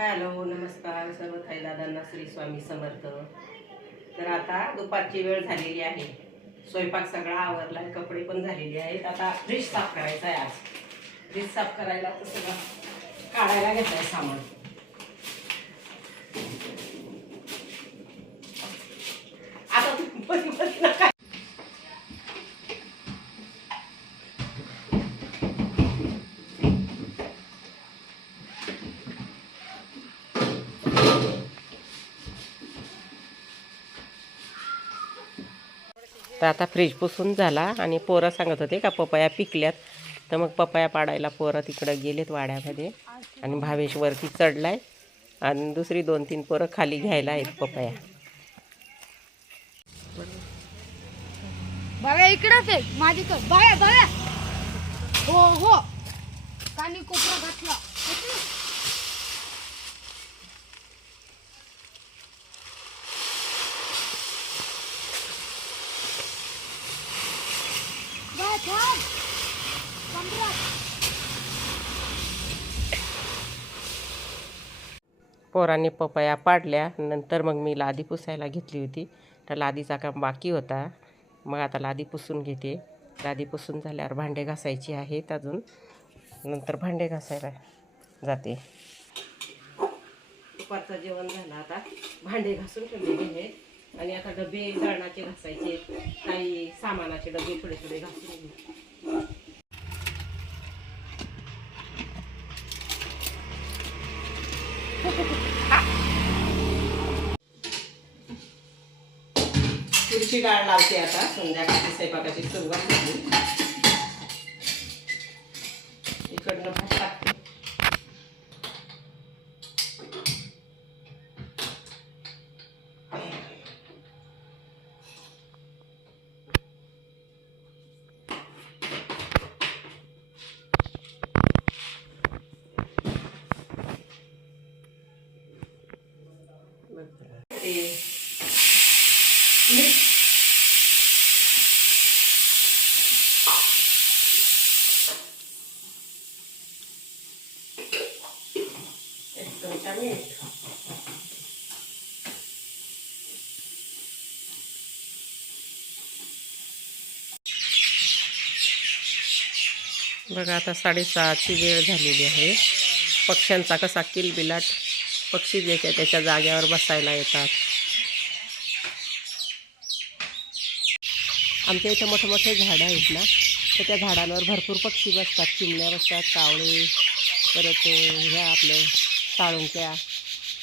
Hello नमस्कार. सर्व दादांना श्री स्वामी समर्थ. तर आता दुपारची वेळ झालेली आहे. स्वयंपाक सगळा आवरला कपडे पण झालेले आहेत. आता फ्रीज साफ करायचा आहे आज. फ्रीज साफ करायला तर सगळं काढायला घेतलंय सामान. तर आता फ्रीज पुसून झाला आणि पोरं सांगत होते का पपया पिकल्यात. तर मग पपया पाडायला पोरं तिकडं गेलेत वाड्यामध्ये. आणि भावेशवरती चढला चढलाय. आणि दुसरी दोन तीन पोरं खाली घ्यायला आहेत पपया. बघा इकडंच आहे. माझीकडे बघा बघा. हो हो. कानी कोपरा घातला. पोरांनी पपया पाडल्या नंतर मग मी लादी पुसायला घेतली होती. तर लादीचा काम बाकी होता. मग आता लादी पुसून घेते. लादी पुसून झाल्यावर भांडे घासायची आहेत अजून. नंतर भांडे घासायला जाते. दुपारचं जेवण झालं आता. भांडे घासून ठेवलेले आहेत आणि आता डबे दळणाचे घासायचे काही सामानाचे डबे थोडे थोडे घासून घेऊ. डाळ लावते आता संध्याकाळची स्वयंपाकाची सुरुवात झाली इकडनं भात टाकते ते मीठ एक चमचा मीठ बघा आता साडेसहाची वेळ झालेली आहे. पक्ष्यांचा कसा किलबिलाट पक्षी ज्याच्या त्याच्या जाग्यावर बसायला येतात. आमच्या इथं मोठे मोठे झाडं आहेत ना तर त्या झाडांवर भरपूर पक्षी बसतात. चिमण्या बसतात कावळे परत ह्या आपले साळुंक्या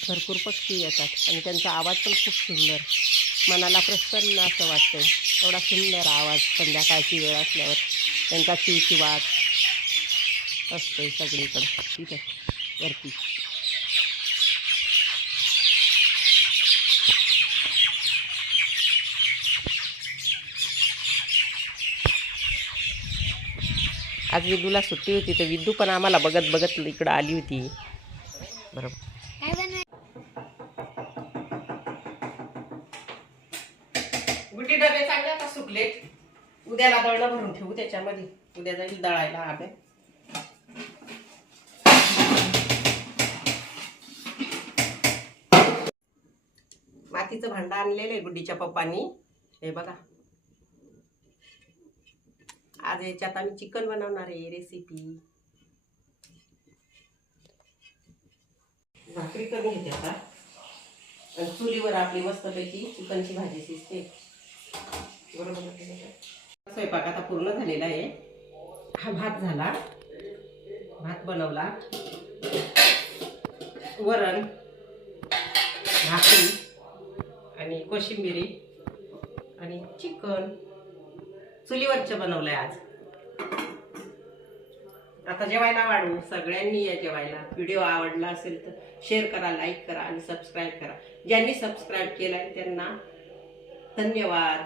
भरपूर पक्षी येतात. आणि त्यांचा आवाज पण खूप सुंदर. मनाला प्रसन्न असं वाटतं एवढा सुंदर आवाज संध्याकाळची वेळ असल्यावर. त्यांचा चिवचिवाट असतो सगळीकडं. ठीक आहे. वरती. आज विदूला सुट्टी होती. तर विदू पण आम्हाला बघत बघत इकडं आली होती. बरोबर. गुटी डबे चांगले आता सुकलेत. उद्याला दळणं भरून ठेवू त्याच्यामध्ये. उद्या जाईल दळायला आबे मातीचं भांडं आणलेलं आहे गुड्डीच्या पप्पांनी. हे बघा. आज याच्यात आम्ही चिकन बनवणार आहे रेसिपी भाकरी कमी होते आता. आणि चुलीवर आपली मस्तपैकी चिकनची भाजी शिजते. बरोबर स्वयंपाक आता पूर्ण झालेला आहे. हा भात झाला. भात बनवला. वरण भाकरी आणि कोशिंबिरी आणि चिकन. चुलीवरचं बनवलं आहे आज. आता जेवायला वाढू सगळ्यांनी या जेवायला. व्हिडिओ आवडला असेल तर शेअर करा लाईक करा आणि सबस्क्राईब करा. ज्यांनी सबस्क्राईब केलाय त्यांना धन्यवाद.